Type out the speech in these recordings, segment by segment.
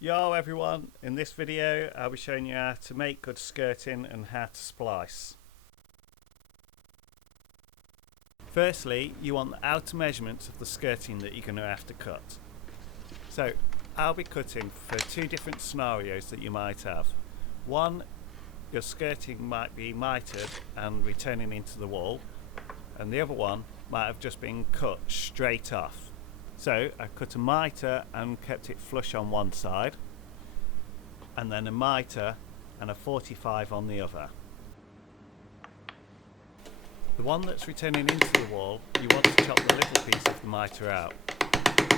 Yo everyone, in this video I'll be showing you how to make good skirting and how to splice. Firstly, you want the outer measurements of the skirting that you're going to have to cut. So I'll be cutting for two different scenarios that you might have. One, your skirting might be mitred and returning into the wall, and the other one might have just been cut straight off. So I cut a mitre and kept it flush on one side, and then a mitre and a 45 on the other. The one that's returning into the wall, you want to chop the little piece of the mitre out.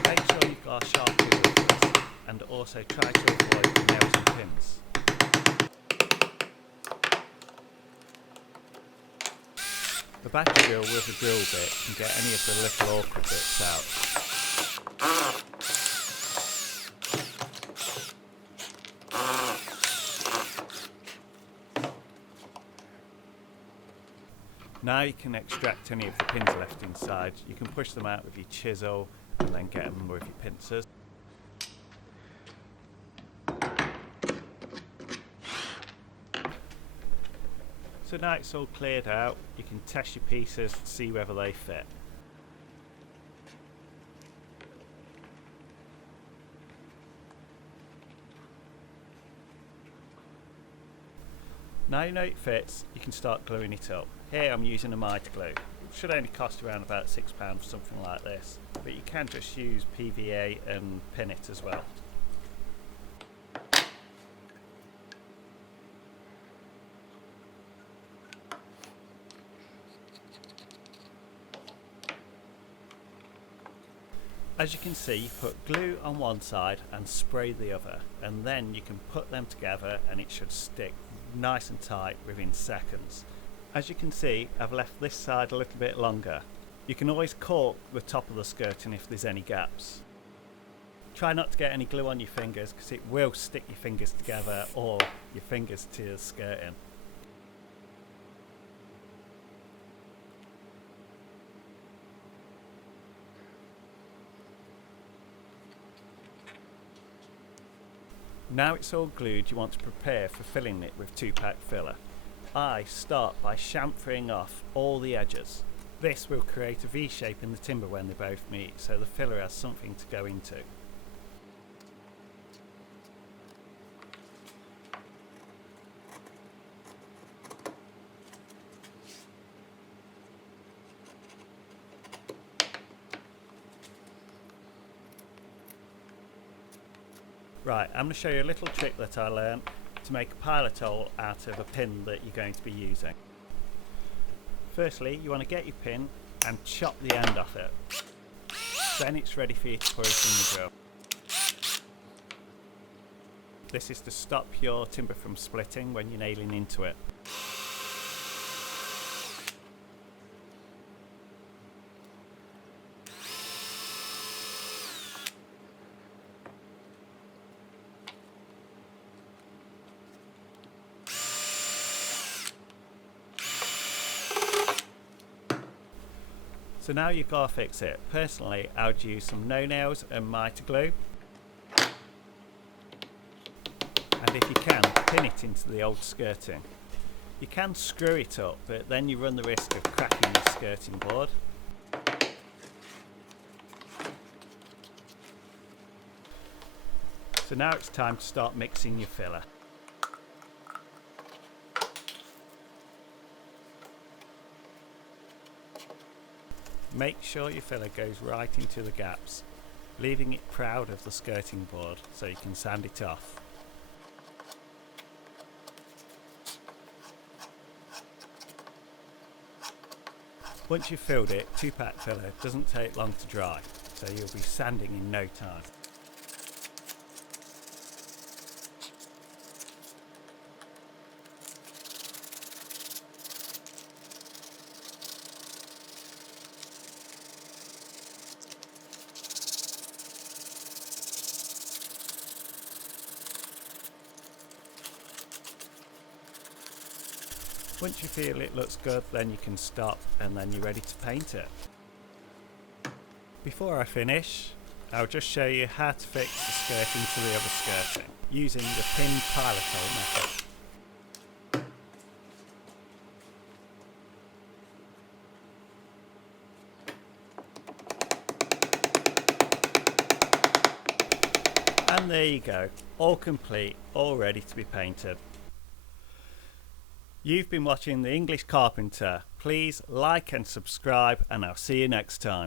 Make sure you've got a sharp tool with this, and also try to avoid the nails and pins. The battery drill with a drill bit can get any of the little awkward bits out. Now you can extract any of the pins left inside. You can push them out with your chisel and then get them with your pincers. So now it's all cleared out, you can test your pieces to see whether they fit. Now you know it fits, you can start gluing it up. Here I'm using a Mitre glue. It should only cost around about £6 for something like this, but you can just use PVA and pin it as well. As you can see, put glue on one side and spray the other, and then you can put them together and it should stick nice and tight within seconds. As you can see, I've left this side a little bit longer. You can always cork the top of the skirting if there's any gaps. Try not to get any glue on your fingers because it will stick your fingers together or your fingers to the skirting. Now it's all glued, you want to prepare for filling it with 2-pack filler. I start by chamfering off all the edges. This will create a V shape in the timber when they both meet, so the filler has something to go into. Right, I'm going to show you a little trick that I learned to make a pilot hole out of a pin that you're going to be using. Firstly, you want to get your pin and chop the end off it. Then it's ready for you to put it in the drill. This is to stop your timber from splitting when you're nailing into it. So now you've got to fix it. Personally, I would use some no-nails and Mitre glue. And if you can, pin it into the old skirting. You can screw it up, but then you run the risk of cracking the skirting board. So now it's time to start mixing your filler. Make sure your filler goes right into the gaps, leaving it proud of the skirting board so you can sand it off. Once you've filled it, 2-pack filler doesn't take long to dry, so you'll be sanding in no time. Once you feel it looks good, then you can stop and then you're ready to paint it. Before I finish, I'll just show you how to fix the skirting to the other skirting using the pinned pilot hole method. And there you go, all complete, all ready to be painted. You've been watching The English Carpenter. Please like and subscribe, and I'll see you next time.